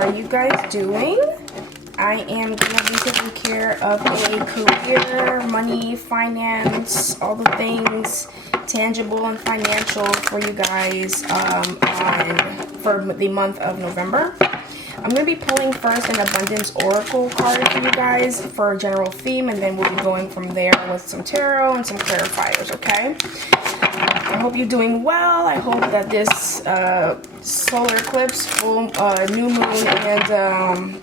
are you guys doing? I am going to be taking care of a career, money, finance, all the things tangible and financial for you guys for the month of November. I'm going to be pulling first an Abundance Oracle card for you guys for a general theme, and then we'll be going from there with some tarot and some clarifiers, okay? I hope you're doing well. I hope that this solar eclipse, full new moon, and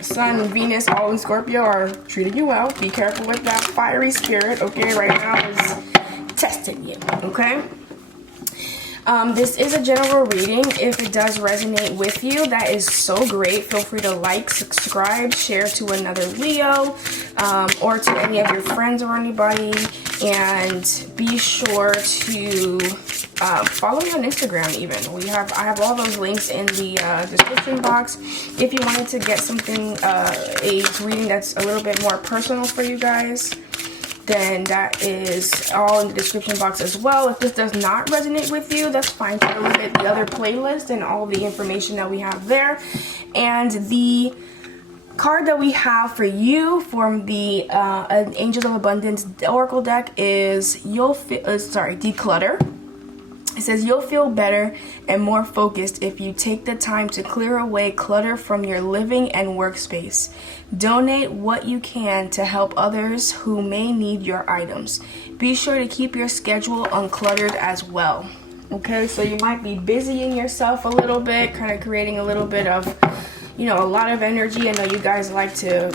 Sun, Venus, all in Scorpio are treating you well. Be careful with that fiery spirit, okay? Right now is testing you, okay? This is a general reading. If it does resonate with you, that is so great. Feel free to like, subscribe, share to another Leo, or to any of your friends or anybody. And be sure to follow me on Instagram even. I have all those links in the description box. If you wanted to get something, a reading that's a little bit more personal for you guys, then that is all in the description box as well. If this does not resonate with you, that's fine. Take a look at the other playlist and all the information that we have there. And the card that we have for you from the Angels of Abundance Oracle deck is Declutter. It says you'll feel better and more focused if you take the time to clear away clutter from your living and workspace. Donate what you can to help others who may need your items. Be sure to keep your schedule uncluttered as well. Okay, so you might be busying yourself a little bit, kind of creating a little bit of, a lot of energy. I know you guys like to,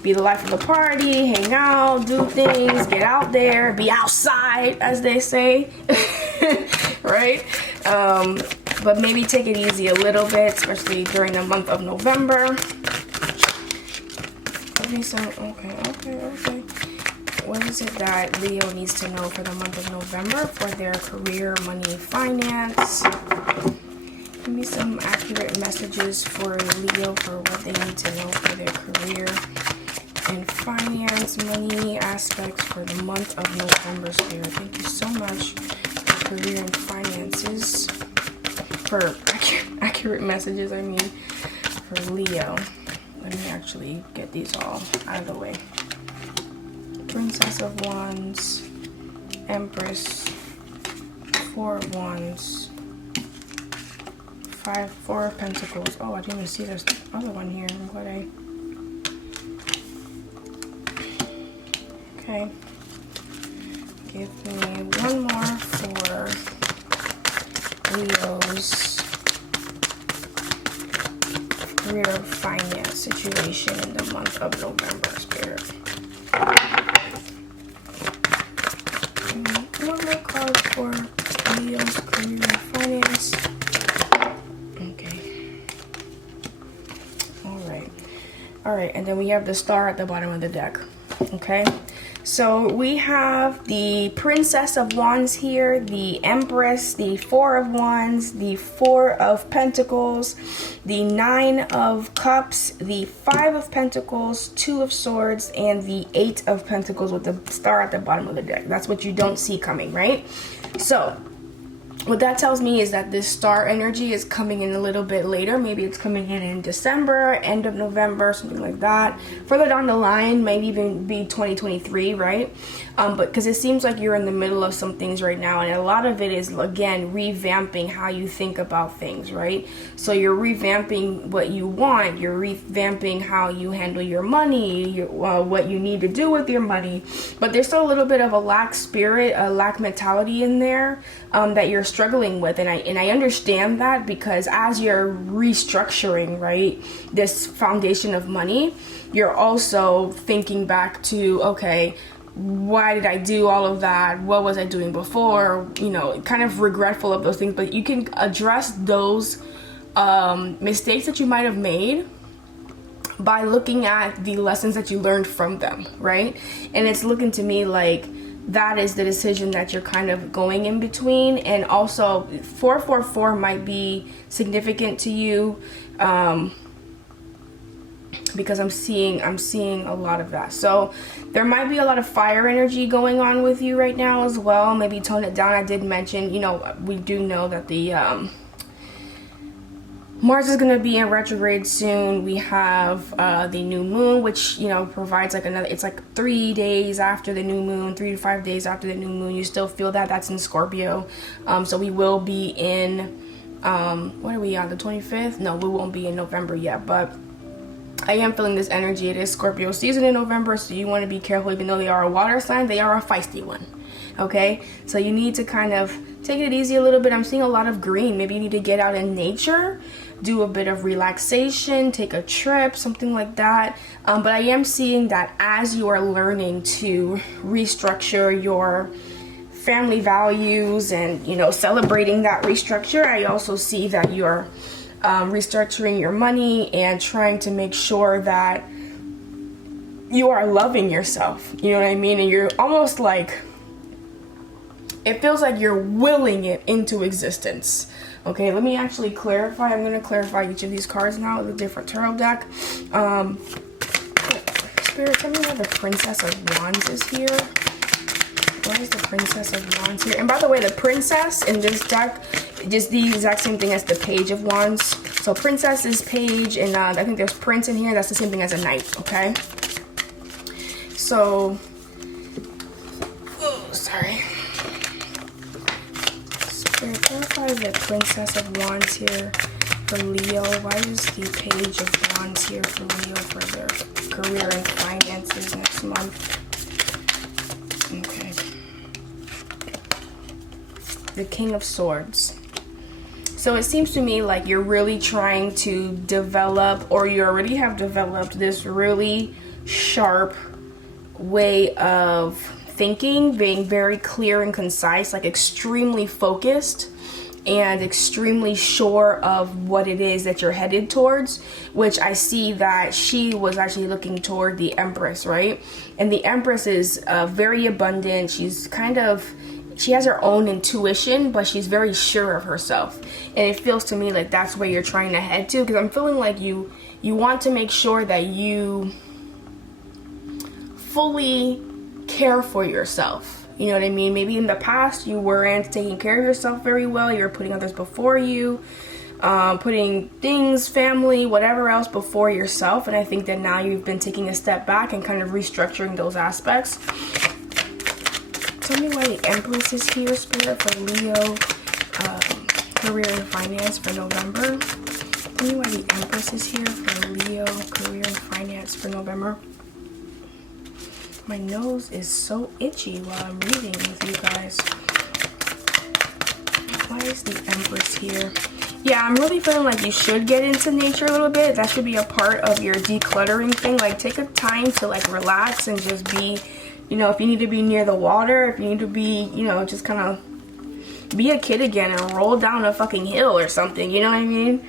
be the life of the party, hang out, do things, get out there, be outside, as they say, right? But maybe take it easy a little bit, especially during the month of November. Okay. What is it that Leo needs to know for the month of November for their career, money, finance? Give me some accurate messages for Leo for what they need to know for their career and finance, money aspects for the month of November, Spirit. Thank you so much for career and finances. For accurate messages, for Leo. Let me actually get these all out of the way. Princess of Wands, Empress, Four of Wands, Four of Pentacles. Oh, I didn't even see there's other one here. Okay. Give me one more for Leo's career finance situation in the month of November, Spirit. One more card for Leo's career and finance. Okay. Alright, and then we have the star at the bottom of the deck. Okay. So we have the Princess of Wands here, the Empress, the Four of Wands, the Four of Pentacles, the Nine of Cups, the Five of Pentacles, Two of Swords, and the Eight of Pentacles with the star at the bottom of the deck. That's what you don't see coming, right? So what that tells me is that this star energy is coming in a little bit later. Maybe it's coming in December, end of November, something like that. Further down the line, might even be 2023, right? But because it seems like you're in the middle of some things right now, and a lot of it is, again, revamping how you think about things, right? So you're revamping what you want. You're revamping how you handle your money, what you need to do with your money. But there's still a little bit of a lack spirit, a lack mentality in there that you're struggling with, and I understand that, because as you're restructuring, right, this foundation of money, you're also thinking back to, okay, why did I do all of that? What was I doing before? Kind of regretful of those things. But you can address those mistakes that you might have made by looking at the lessons that you learned from them, right? And it's looking to me like that is the decision that you're kind of going in between. And also 444 might be significant to you, because I'm seeing a lot of that. So there might be a lot of fire energy going on with you right now as well. Maybe tone it down. I did mention, we do know that the Mars is going to be in retrograde soon. We have the new moon, which, you know, provides like another, it's like 3 days after the new moon, 3 to 5 days after the new moon. You still feel that. That's in Scorpio. So we will be in, what are we on, the 25th? No, we won't be in November yet, but I am feeling this energy. It is Scorpio season in November, so you want to be careful. Even though they are a water sign, they are a feisty one. Okay, so you need to kind of take it easy a little bit. I'm seeing a lot of green. Maybe you need to get out in nature, do a bit of relaxation, take a trip, something like that. But I am seeing that as you are learning to restructure your family values and, you know, celebrating that restructure, I also see that you're restructuring your money and trying to make sure that you are loving yourself. You know what I mean? And you're almost like, it feels like you're willing it into existence. Okay, let me actually clarify. I'm going to clarify each of these cards now with a different tarot deck. Spirit, tell me why the Princess of Wands is here. Why is the Princess of Wands here? And by the way, the Princess in this deck is just the exact same thing as the Page of Wands. So Princess is Page, and I think there's Prince in here. That's the same thing as a Knight, okay? So, oh, sorry. Clarify the Princess of Wands here for Leo. Why is the Page of Wands here for Leo for their career and finances next month? Okay. The King of Swords. So it seems to me like you're really trying to develop, or you already have developed, this really sharp way of thinking, being very clear and concise, like extremely focused and extremely sure of what it is that you're headed towards, which I see that she was actually looking toward the Empress, right? And the Empress is very abundant. She's she has her own intuition, but she's very sure of herself. And it feels to me like that's where you're trying to head to, because I'm feeling like you want to make sure that you fully care for yourself. You know what I mean? Maybe in the past you weren't taking care of yourself very well. You were putting others before you, putting things, family, whatever else before yourself. And I think that now you've been taking a step back and kind of restructuring those aspects. Tell me why the Empress is here, Spirit, for Leo, career and finance for November. Tell me why the Empress is here for Leo, career and finance for November. My nose is so itchy while I'm reading with you guys. Why is the Empress here? Yeah, I'm really feeling like you should get into nature a little bit. That should be a part of your decluttering thing. Like, take a time to like relax and just be, you know, if you need to be near the water, if you need to be, you know, just kind of be a kid again and roll down a fucking hill or something. You know what I mean?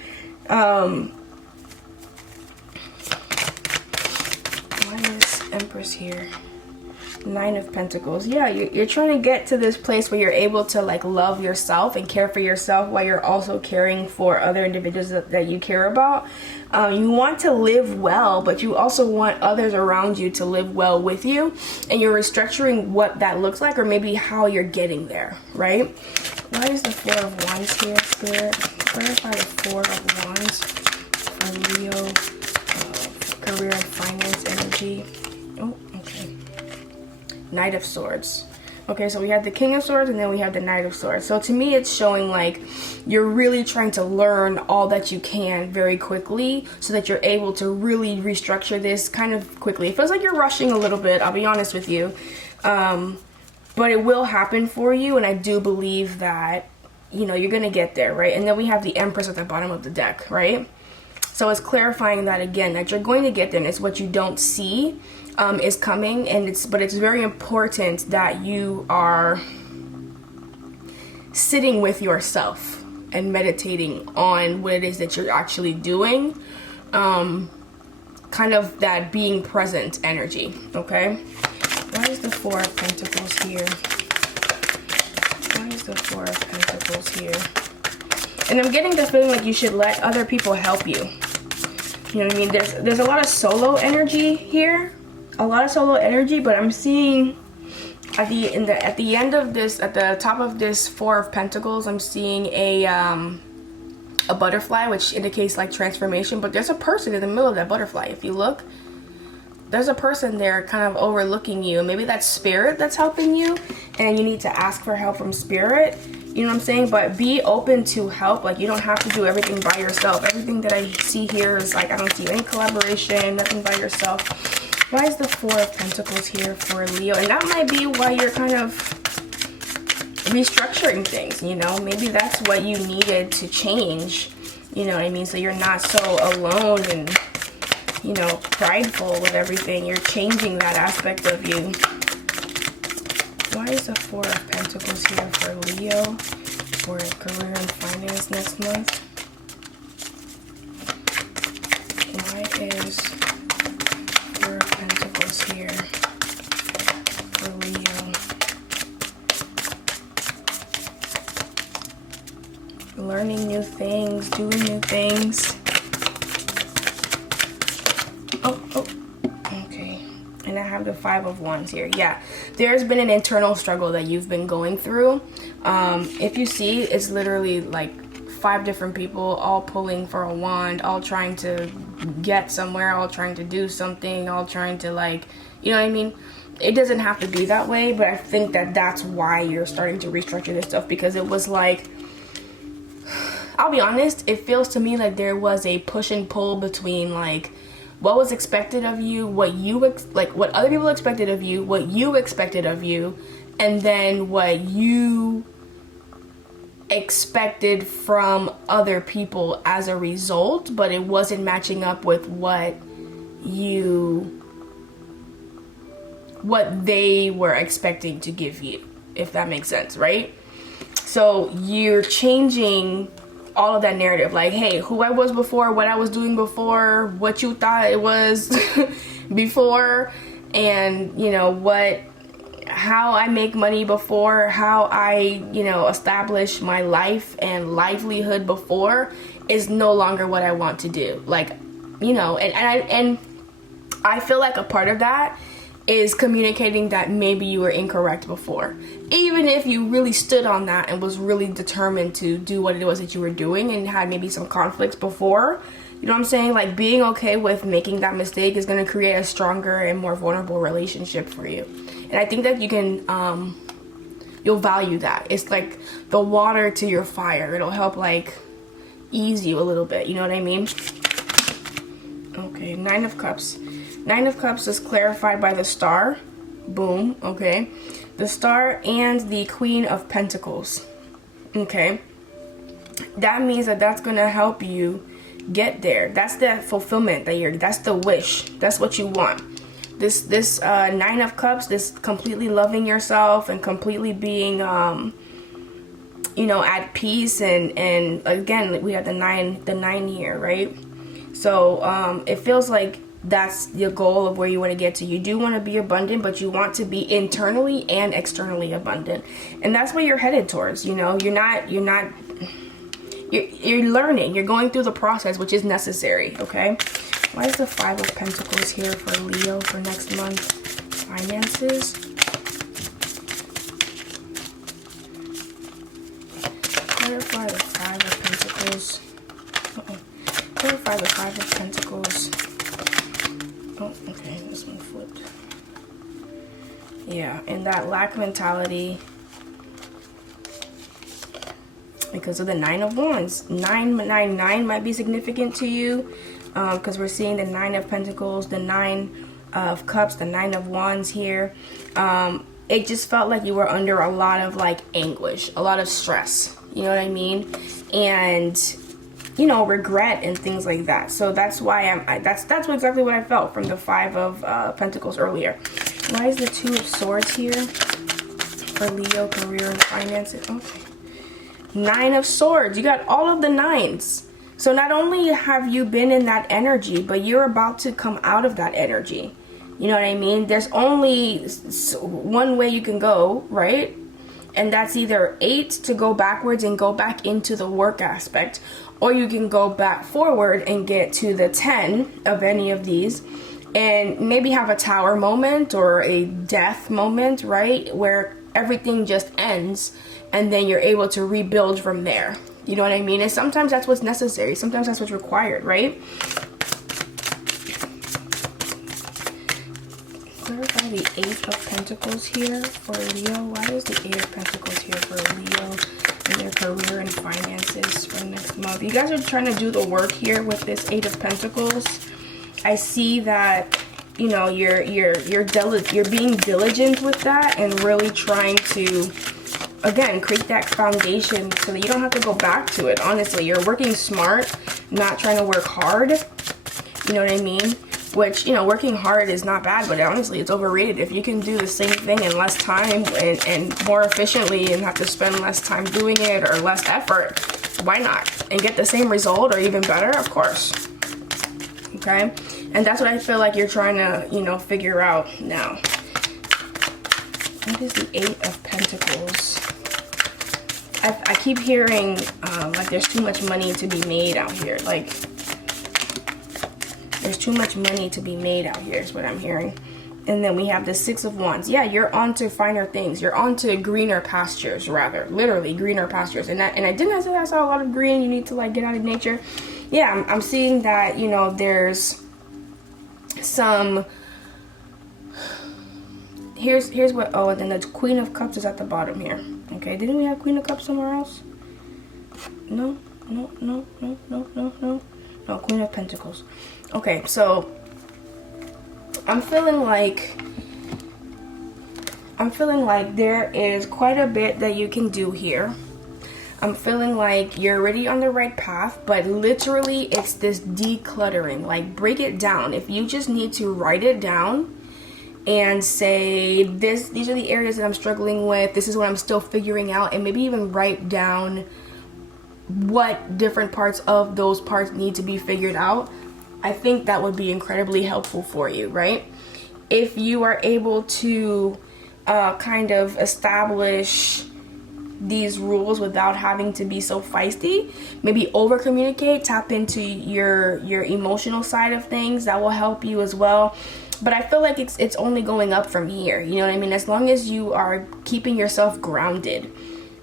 Why is Empress here? Nine of Pentacles. Yeah, you're trying to get to this place where you're able to like love yourself and care for yourself while you're also caring for other individuals that you care about. You want to live well, but you also want others around you to live well with you, and you're restructuring what that looks like, or maybe how you're getting there, right? Why is the Four of Wands here, Spirit? Clarify the Four of Wands for Leo, career and finance energy. Oh, okay. Knight of Swords. Okay, so we have the King of Swords and then we have the Knight of Swords. So to me, it's showing like you're really trying to learn all that you can very quickly so that you're able to really restructure this kind of quickly. It feels like you're rushing a little bit, I'll be honest with you. But it will happen for you, and I do believe that, you know, you're going to get there, right? And then we have the Empress at the bottom of the deck, right? So it's clarifying that again, that you're going to get there, and it's what you don't see is coming, and but it's very important that you are sitting with yourself and meditating on what it is that you're actually doing, kind of that being present energy. Okay, why is the Four of Pentacles here? Why is the Four of Pentacles here? And I'm getting the feeling like you should let other people help you. You know what I mean? There's a lot of solo energy here. A lot of solo energy, but I'm seeing at the end of this, at the top of this Four of Pentacles, I'm seeing a a butterfly, which indicates like transformation, but there's a person in the middle of that butterfly. If you look, there's a person there kind of overlooking you. Maybe that's spirit that's helping you, and you need to ask for help from spirit. You know what I'm saying? But be open to help. Like, you don't have to do everything by yourself. Everything that I see here is like, I don't see any collaboration, nothing by yourself. Why is the Four of Pentacles here for Leo? And that might be why you're kind of restructuring things, you know? Maybe that's what you needed to change, you know what I mean? So you're not so alone and, you know, prideful with everything. You're changing that aspect of you. Why is the Four of Pentacles here for Leo for career and finance next month? Why is Four of Pentacles here for Leo? Learning new things, doing new things. Okay. And I have the Five of Wands here. Yeah, there's been an internal struggle that you've been going through. If you see, it's literally like 5 different people all pulling for a wand, all trying to get somewhere, all trying to do something, all trying to, like, you know what I mean? It doesn't have to be that way, but I think that that's why you're starting to restructure this stuff, because it was like, I'll be honest, it feels to me like there was a push and pull between like what was expected of you, what other people expected of you, what you expected of you, and then what you expected from other people as a result, but it wasn't matching up with what they were expecting to give you, if that makes sense, right? So you're changing all of that narrative, like, hey, who I was before, what I was doing before, what you thought it was before, and, you know, how I make money before, how I, you know, establish my life and livelihood before is no longer what I want to do. Like, you know, and I feel like a part of that is communicating that maybe you were incorrect before. Even if you really stood on that and was really determined to do what it was that you were doing and had maybe some conflicts before, you know what I'm saying? Like, being okay with making that mistake is going to create a stronger and more vulnerable relationship for you. And I think that you can, you'll value that. It's like the water to your fire. It'll help, like, ease you a little bit. You know what I mean? Okay, Nine of Cups. Nine of Cups is clarified by the Star. Boom, okay. The Star and the Queen of Pentacles. Okay. That means that that's going to help you get there. That's the fulfillment that's the wish. That's what you want. This Nine of Cups, this completely loving yourself and completely being, you know, at peace. And again, we have the nine here, right? So it feels like that's the goal of where you want to get to. You do want to be abundant, but you want to be internally and externally abundant. And that's what you're headed towards. You know, you're learning. You're going through the process, which is necessary, okay? Why is the Five of Pentacles here for Leo for next month? Finances. Clarify the Five of Pentacles. Clarify the Five of Pentacles. Oh, okay, this one flipped. Yeah, and that lack mentality, because of the Nine of Wands. 999 might be significant to you, because we're seeing the Nine of Pentacles, the Nine of Cups, the Nine of Wands here. It just felt like you were under a lot of, like, anguish, a lot of stress. You know what I mean? And, you know, regret and things like that. So that's why that's exactly what I felt from the Five of Pentacles earlier. Why is the Two of Swords here for Leo, career and finances? Okay. Nine of Swords. You got all of the nines. So not only have you been in that energy, but you're about to come out of that energy. You know what I mean? There's only one way you can go, right? And that's either 8 to go backwards and go back into the work aspect, or you can go back forward and get to the 10 of any of these and maybe have a tower moment or a death moment, right? Where everything just ends and then you're able to rebuild from there. You know what I mean? And sometimes that's what's necessary. Sometimes that's what's required, right? Clarify the Eight of Pentacles here for Leo. Why is the Eight of Pentacles here for Leo in their career and finances for next month? You guys are trying to do the work here with this Eight of Pentacles. I see that, you know, you're being diligent with that and really trying to, again, create that foundation so that you don't have to go back to it. Honestly, you're working smart, not trying to work hard. You know what I mean? Which, you know, working hard is not bad, but honestly, it's overrated. If you can do the same thing in less time and more efficiently and have to spend less time doing it or less effort, why not? And get the same result or even better, of course. Okay? And that's what I feel like you're trying to, you know, figure out now. What is the Eight of Pentacles? I keep hearing like there's too much money to be made out here. Like, there's too much money to be made out here is what I'm hearing. And then we have the Six of Wands. Yeah, you're on to finer things. You're on to greener pastures, rather. Literally, greener pastures. And I didn't say I saw a lot of green. You need to, like, get out of nature. Yeah, I'm seeing that, you know, there's some... Here's what... Oh, and then the Queen of Cups is at the bottom here. Okay, didn't we have Queen of Cups somewhere else? No, Queen of Pentacles. Okay, so I'm feeling like there is quite a bit that you can do here. I'm feeling like you're already on the right path, but literally it's this decluttering. Like, break it down. If you just need to write it down and say, these are the areas that I'm struggling with, this is what I'm still figuring out, and maybe even write down what different parts of those parts need to be figured out, I think that would be incredibly helpful for you, right? If you are able to kind of establish these rules without having to be so feisty, maybe over communicate, tap into your emotional side of things, that will help you as well. But I feel like it's only going up from here, you know what I mean? As long as you are keeping yourself grounded.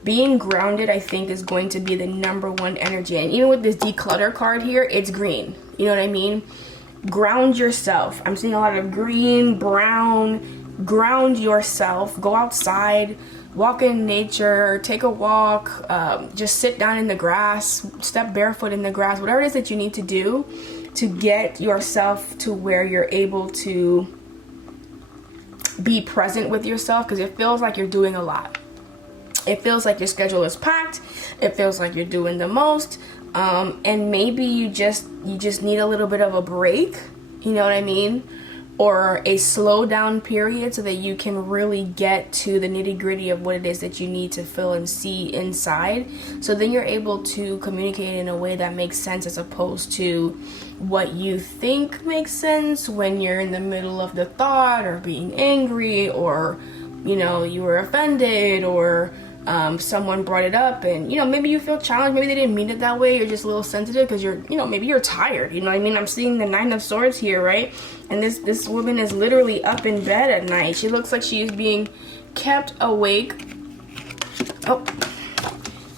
Being grounded, I think, is going to be the #1 energy. And even with this declutter card here, it's green. You know what I mean? Ground yourself. I'm seeing a lot of green, brown. Ground yourself. Go outside. Walk in nature. Take a walk. Just sit down in the grass. Step barefoot in the grass. Whatever it is that you need to do to get yourself to where you're able to be present with yourself. Because it feels like you're doing a lot. It feels like your schedule is packed. It feels like you're doing the most. And maybe you just need a little bit of a break. You know what I mean? Or a slow down period so that you can really get to the nitty gritty of what it is that you need to feel and see inside. So then you're able to communicate in a way that makes sense as opposed to what you think makes sense when you're in the middle of the thought or being angry or, you know, you were offended or someone brought it up and, you know, maybe you feel challenged. Maybe they didn't mean it that way. You're just a little sensitive because you're, you know, maybe you're tired. You know what I mean? I'm seeing the Nine of Swords here, right? And this woman is literally up in bed at night. She looks like she is being kept awake. Oh,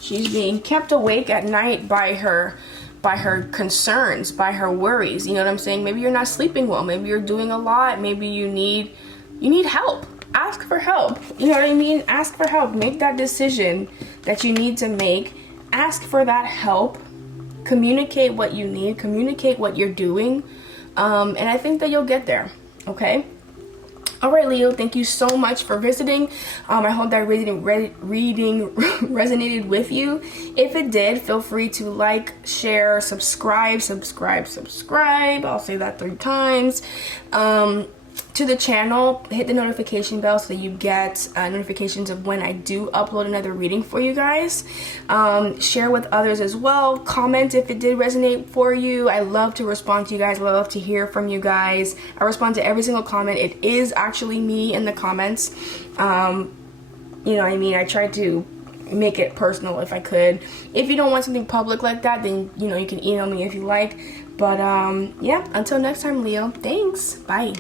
she's being kept awake at night by her concerns, by her worries. You know what I'm saying? Maybe you're not sleeping well. Maybe you're doing a lot. Maybe you need help. Ask for help. You know what I mean? Ask for help. Make that decision that you need to make. Ask for that help. Communicate what you need. Communicate what you're doing. And I think that you'll get there. Okay? All right, Leo, thank you so much for visiting. I hope that reading resonated with you. If it did, feel free to like, share, subscribe. I'll say that 3 times. To the channel, hit the notification bell so that you get notifications of when I do upload another reading for you guys. Share with others as well. Comment if it did resonate for you. I love to respond to you guys. I love to hear from you guys. I respond to every single comment. It is actually me in the comments. You know what I mean? I try to make it personal if I could. If you don't want something public like that, then, you know, you can email me if you like. But yeah, until next time, Leo. Thanks. Bye.